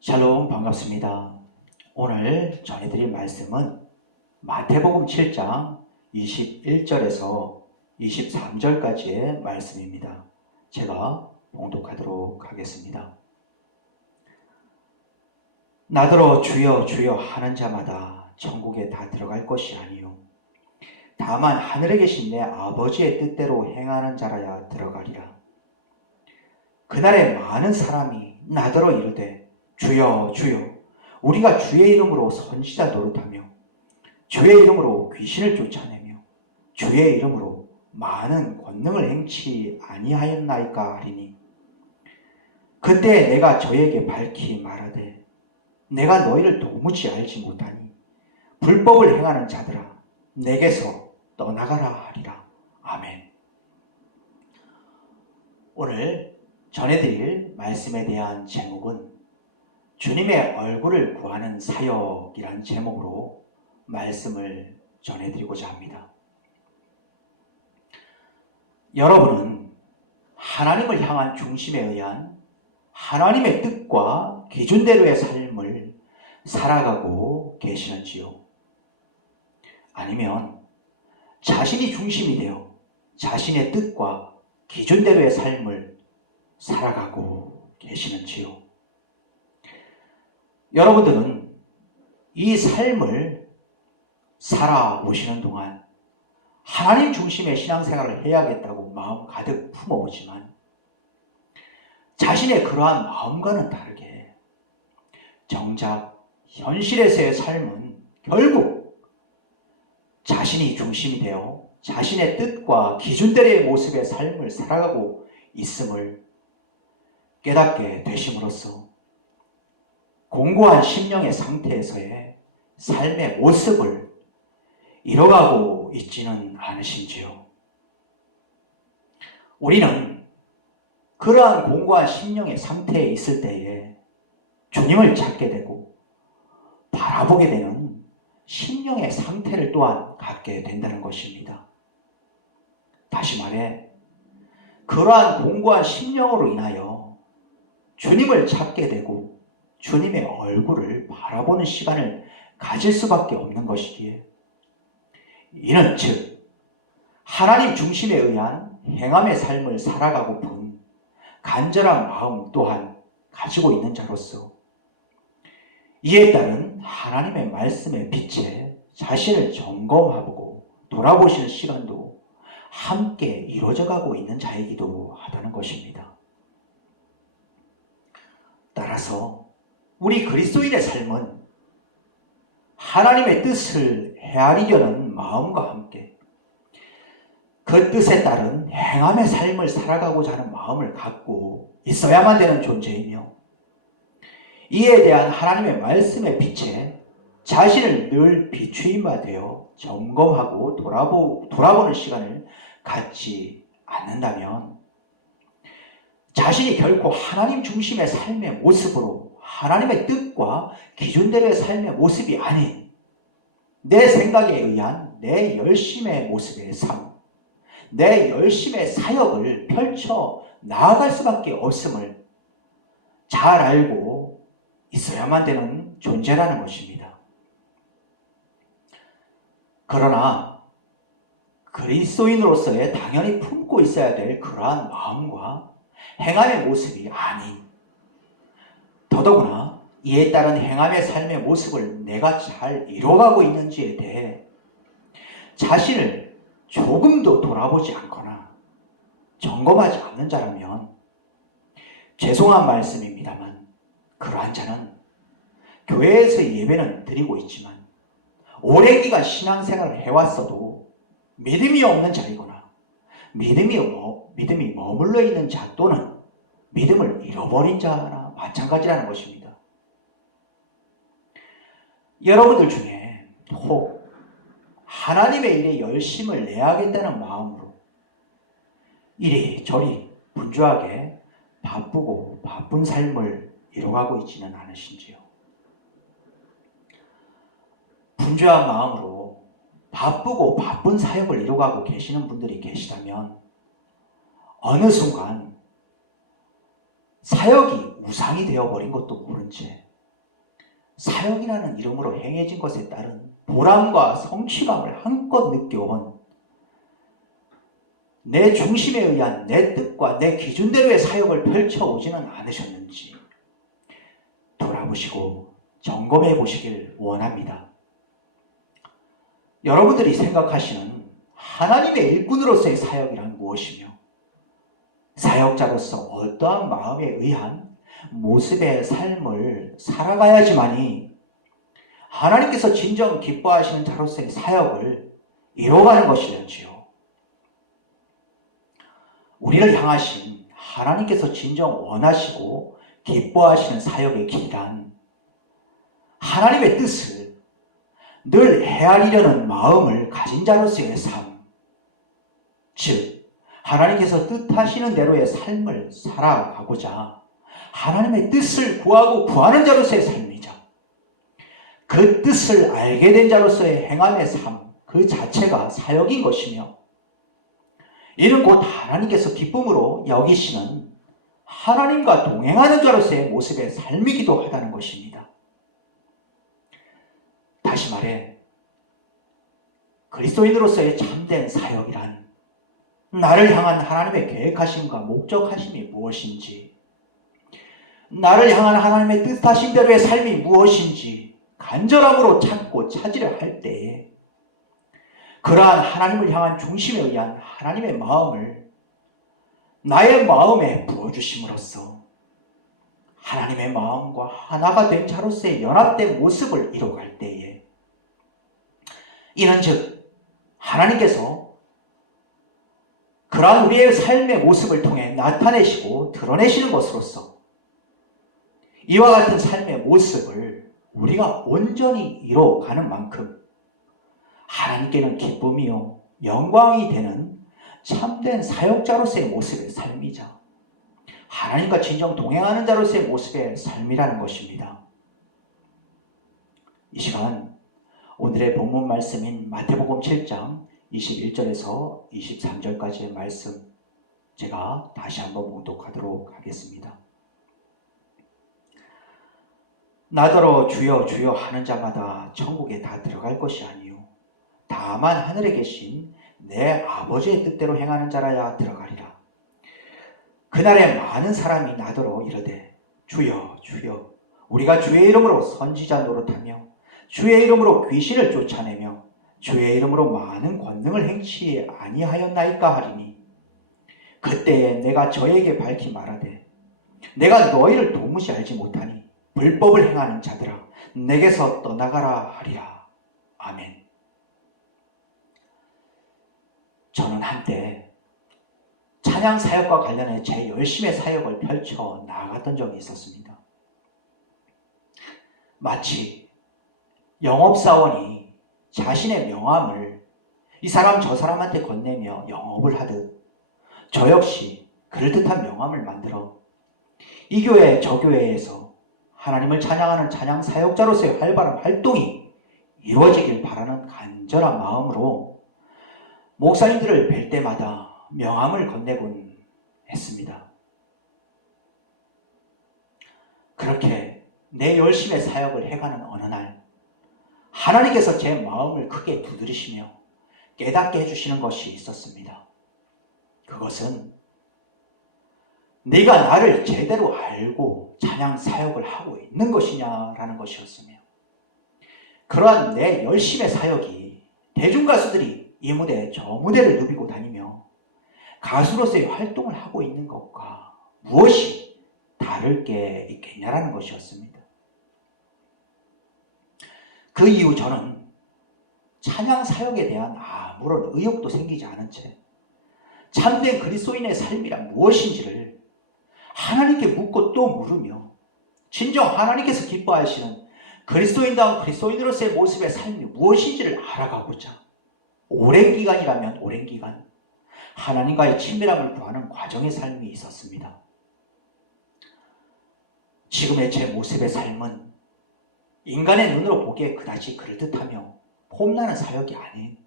샬롬 반갑습니다. 오늘 전해드릴 말씀은 마태복음 7장 21절에서 23절까지의 말씀입니다. 제가 봉독하도록 하겠습니다. 나더러 주여 주여 하는 자마다 천국에 다 들어갈 것이 아니요 다만 하늘에 계신 내 아버지의 뜻대로 행하는 자라야 들어가리라. 그날에 많은 사람이 나더러 이르되 주여 주여 우리가 주의 이름으로 선지자 노릇하며 주의 이름으로 귀신을 쫓아내며 주의 이름으로 많은 권능을 행치 아니하였나이까 하리니 그때 내가 저에게 밝히 말하되 내가 너희를 도무지 알지 못하니 불법을 행하는 자들아 내게서 떠나가라 하리라. 아멘. 오늘 전해드릴 말씀에 대한 제목은 주님의 얼굴을 구하는 사역이란 제목으로 말씀을 전해드리고자 합니다. 여러분은 하나님을 향한 중심에 의한 하나님의 뜻과 기준대로의 삶을 살아가고 계시는지요? 아니면 자신이 중심이 되어 자신의 뜻과 기준대로의 삶을 살아가고 계시는지요? 여러분들은 이 삶을 살아오시는 동안 하나님 중심의 신앙생활을 해야겠다고 마음 가득 품어오지만 자신의 그러한 마음과는 다르게 정작 현실에서의 삶은 결국 자신이 중심이 되어 자신의 뜻과 기준대로의 모습의 삶을 살아가고 있음을 깨닫게 되심으로써 공고한 심령의 상태에서의 삶의 모습을 이뤄가고 있지는 않으신지요? 우리는 그러한 공고한 심령의 상태에 있을 때에 주님을 찾게 되고 바라보게 되는 심령의 상태를 또한 갖게 된다는 것입니다. 다시 말해 그러한 공고한 심령으로 인하여 주님을 찾게 되고 주님의 얼굴을 바라보는 시간을 가질 수밖에 없는 것이기에 이는 즉 하나님 중심에 의한 행함의 삶을 살아가고픈 간절한 마음 또한 가지고 있는 자로서 이에 따른 하나님의 말씀의 빛에 자신을 점검하고 돌아보시는 시간도 함께 이루어져 가고 있는 자이기도 하다는 것입니다. 따라서 우리 그리스도인의 삶은 하나님의 뜻을 헤아리려는 마음과 함께 그 뜻에 따른 행함의 삶을 살아가고자 하는 마음을 갖고 있어야만 되는 존재이며 이에 대한 하나님의 말씀의 빛에 자신을 늘 비추인 바 되어 점검하고 돌아보는 시간을 갖지 않는다면 자신이 결코 하나님 중심의 삶의 모습으로 하나님의 뜻과 기준대로의 삶의 모습이 아닌 내 생각에 의한 내 열심의 모습의 삶, 내 열심의 사역을 펼쳐 나아갈 수밖에 없음을 잘 알고 있어야만 되는 존재라는 것입니다. 그러나 그리스도인으로서의 당연히 품고 있어야 될 그러한 마음과 행함의 모습이 아닌 더더구나 이에 따른 행함의 삶의 모습을 내가 잘 이뤄가고 있는지에 대해 자신을 조금도 돌아보지 않거나 점검하지 않는 자라면 죄송한 말씀입니다만 그러한 자는 교회에서 예배는 드리고 있지만 오랜 기간 신앙생활을 해왔어도 믿음이 없는 자이거나 믿음이 머물러 있는 자 또는 믿음을 잃어버린 자나 마찬가지라는 것입니다. 여러분들 중에 혹 하나님의 일에 열심을 내야겠다는 마음으로 이리저리 분주하게 바쁘고 바쁜 삶을 이뤄가고 있지는 않으신지요? 분주한 마음으로 바쁘고 바쁜 사역을 이뤄가고 계시는 분들이 계시다면 어느 순간 사역이 우상이 되어버린 것도 모른 채 사역이라는 이름으로 행해진 것에 따른 보람과 성취감을 한껏 느껴온 내 중심에 의한 내 뜻과 내 기준대로의 사역을 펼쳐오지는 않으셨는지 돌아보시고 점검해 보시길 원합니다. 여러분들이 생각하시는 하나님의 일꾼으로서의 사역이란 무엇이며 사역자로서 어떠한 마음에 의한 모습의 삶을 살아가야지만이 하나님께서 진정 기뻐하시는 자로서의 사역을 이뤄가는 것이려지요. 우리를 향하신 하나님께서 진정 원하시고 기뻐하시는 사역의 길이란 하나님의 뜻을 늘 헤아리려는 마음을 가진 자로서의 삶, 즉 하나님께서 뜻하시는 대로의 삶을 살아가고자 하나님의 뜻을 구하고 구하는 자로서의 삶이자 그 뜻을 알게 된 자로서의 행함의 삶 그 자체가 사역인 것이며 이는 곧 하나님께서 기쁨으로 여기시는 하나님과 동행하는 자로서의 모습의 삶이기도 하다는 것입니다. 다시 말해 그리스도인으로서의 참된 사역이란 나를 향한 하나님의 계획하심과 목적하심이 무엇인지 나를 향한 하나님의 뜻하신 대로의 삶이 무엇인지 간절함으로 찾고 찾으려 할 때에 그러한 하나님을 향한 중심에 의한 하나님의 마음을 나의 마음에 부어주심으로써 하나님의 마음과 하나가 된 자로서의 연합된 모습을 이뤄갈 때에 이는 즉 하나님께서 그러한 우리의 삶의 모습을 통해 나타내시고 드러내시는 것으로서 이와 같은 삶의 모습을 우리가 온전히 이뤄가는 만큼 하나님께는 기쁨이요 영광이 되는 참된 사역자로서의 모습의 삶이자 하나님과 진정 동행하는 자로서의 모습의 삶이라는 것입니다. 이 시간 오늘의 본문 말씀인 마태복음 7장 21절에서 23절까지의 말씀 제가 다시 한번 봉독하도록 하겠습니다. 나더러 주여 주여 하는 자마다 천국에 다 들어갈 것이 아니요 다만 하늘에 계신 내 아버지의 뜻대로 행하는 자라야 들어가리라. 그날에 많은 사람이 나더러 이르되 주여 주여 우리가 주의 이름으로 선지자 노릇하며 주의 이름으로 귀신을 쫓아내며 주의 이름으로 많은 권능을 행치 아니하였나이까 하리니 그때에 내가 저에게 밝히 말하되 내가 너희를 도무지 알지 못하니 불법을 행하는 자들아 내게서 떠나가라 하리라. 아멘. 저는 한때 찬양 사역과 관련해 제 열심의 사역을 펼쳐 나아갔던 적이 있었습니다. 마치 영업사원이 자신의 명함을 이 사람 저 사람한테 건네며 영업을 하듯 저 역시 그럴듯한 명함을 만들어 이 교회 저 교회에서 하나님을 찬양하는 찬양 사역자로서의 활발한 활동이 이루어지길 바라는 간절한 마음으로 목사님들을 뵐 때마다 명함을 건네곤 했습니다. 그렇게 내 열심의 사역을 해가는 어느 날 하나님께서 제 마음을 크게 두드리시며 깨닫게 해주시는 것이 있었습니다. 그것은 네가 나를 제대로 알고 찬양 사역을 하고 있는 것이냐라는 것이었으며 그러한 내 열심의 사역이 대중가수들이 이 무대 저 무대를 누비고 다니며 가수로서의 활동을 하고 있는 것과 무엇이 다를 게 있겠냐라는 것이었습니다. 그 이후 저는 찬양 사역에 대한 아무런 의욕도 생기지 않은 채 참된 그리스도인의 삶이란 무엇인지를 하나님께 묻고 또 물으며 진정 하나님께서 기뻐하시는 그리스도인다운 그리스도인으로서의 모습의 삶이 무엇인지를 알아가고자 오랜 기간이라면 오랜 기간 하나님과의 친밀함을 구하는 과정의 삶이 있었습니다. 지금의 제 모습의 삶은 인간의 눈으로 보기에 그다지 그럴듯하며 폼나는 사역이 아닌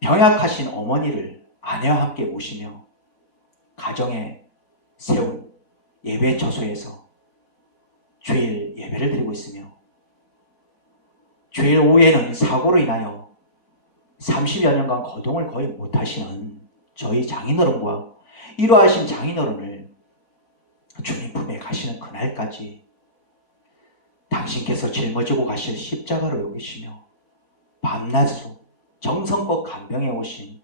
병약하신 어머니를 아내와 함께 모시며 가정에 세운 예배 처소에서 주일 예배를 드리고 있으며 주일 오후에는 사고로 인하여 30여 년간 거동을 거의 못하시는 저희 장인어른과 이러하신 장인어른을 주님 품에 가시는 그날까지 당신께서 짊어지고 가실 십자가로 여기시며 밤낮으로 정성껏 간병해 오신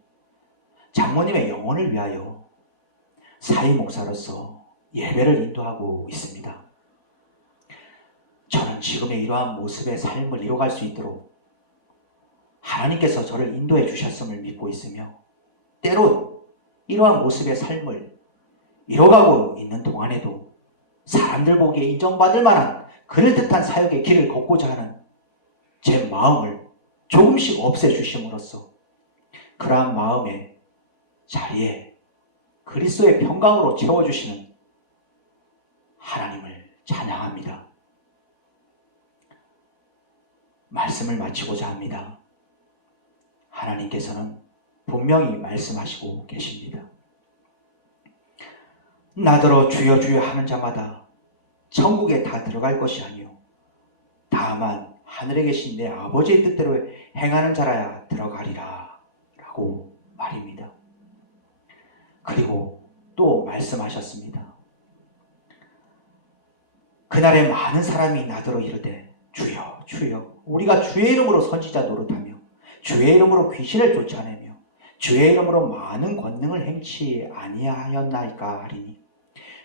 장모님의 영혼을 위하여 사위 목사로서 예배를 인도하고 있습니다. 저는 지금의 이러한 모습의 삶을 이뤄갈 수 있도록 하나님께서 저를 인도해 주셨음을 믿고 있으며 때론 이러한 모습의 삶을 이뤄가고 있는 동안에도 사람들 보기에 인정받을 만한 그럴듯한 사역의 길을 걷고자 하는 제 마음을 조금씩 없애주심으로써 그러한 마음의 자리에 그리스도의 평강으로 채워주시는 하나님을 찬양합니다. 말씀을 마치고자 합니다. 하나님께서는 분명히 말씀하시고 계십니다. 나더러 주여 주여 하는 자마다 천국에 다 들어갈 것이 아니요 다만 하늘에 계신 내 아버지의 뜻대로 행하는 자라야 들어가리라 라고 말입니다. 그리고 또 말씀하셨습니다. 그날에 많은 사람이 나더러 이르되 주여 주여 우리가 주의 이름으로 선지자 노릇하며 주의 이름으로 귀신을 쫓아내며 주의 이름으로 많은 권능을 행치 아니하였나이까 하리니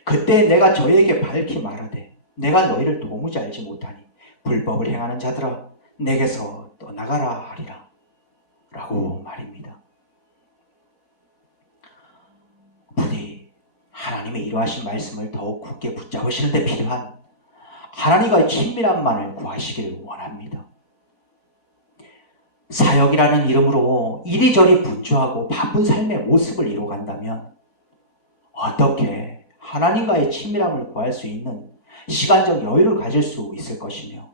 그때 내가 저에게 밝히 말하되 내가 너희를 도무지 알지 못하니 불법을 행하는 자들아 내게서 떠나가라 하리라 라고 말입니다. 부디 하나님의 이러하신 말씀을 더욱 굳게 붙잡으시는 데 필요한 하나님과의 친밀함만을 구하시기를 원합니다. 사역이라는 이름으로 이리저리 분주하고 바쁜 삶의 모습을 이뤄간다면 어떻게 하나님과의 친밀함을 구할 수 있는 시간적 여유를 가질 수 있을 것이며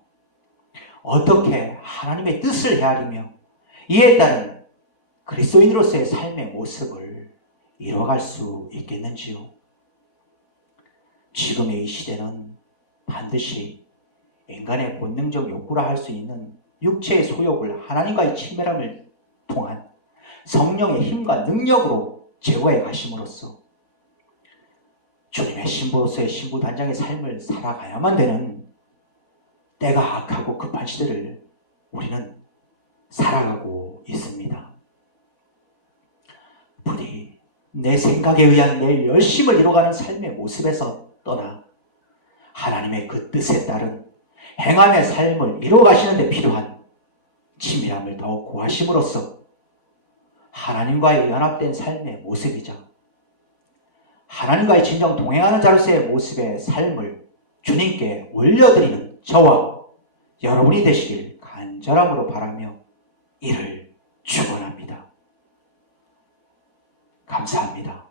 어떻게 하나님의 뜻을 헤아리며 이에 따른 그리스도인으로서의 삶의 모습을 이뤄갈 수 있겠는지요? 지금의 이 시대는 반드시 인간의 본능적 욕구라 할 수 있는 육체의 소욕을 하나님과의 친밀함을 통한 성령의 힘과 능력으로 제거해 가심으로써 주님의 신부로서의 신부단장의 삶을 살아가야만 되는 때가 악하고 급한 시대를 우리는 살아가고 있습니다. 부디 내 생각에 의한 내 열심을 이뤄가는 삶의 모습에서 떠나 하나님의 그 뜻에 따른 행함의 삶을 이뤄가시는 데 필요한 친밀함을 더욱 구하심으로써 하나님과의 연합된 삶의 모습이자 하나님과의 진정 동행하는 자로서의 모습의 삶을 주님께 올려드리는 저와 여러분이 되시길 간절함으로 바라며 이를 축원합니다. 감사합니다.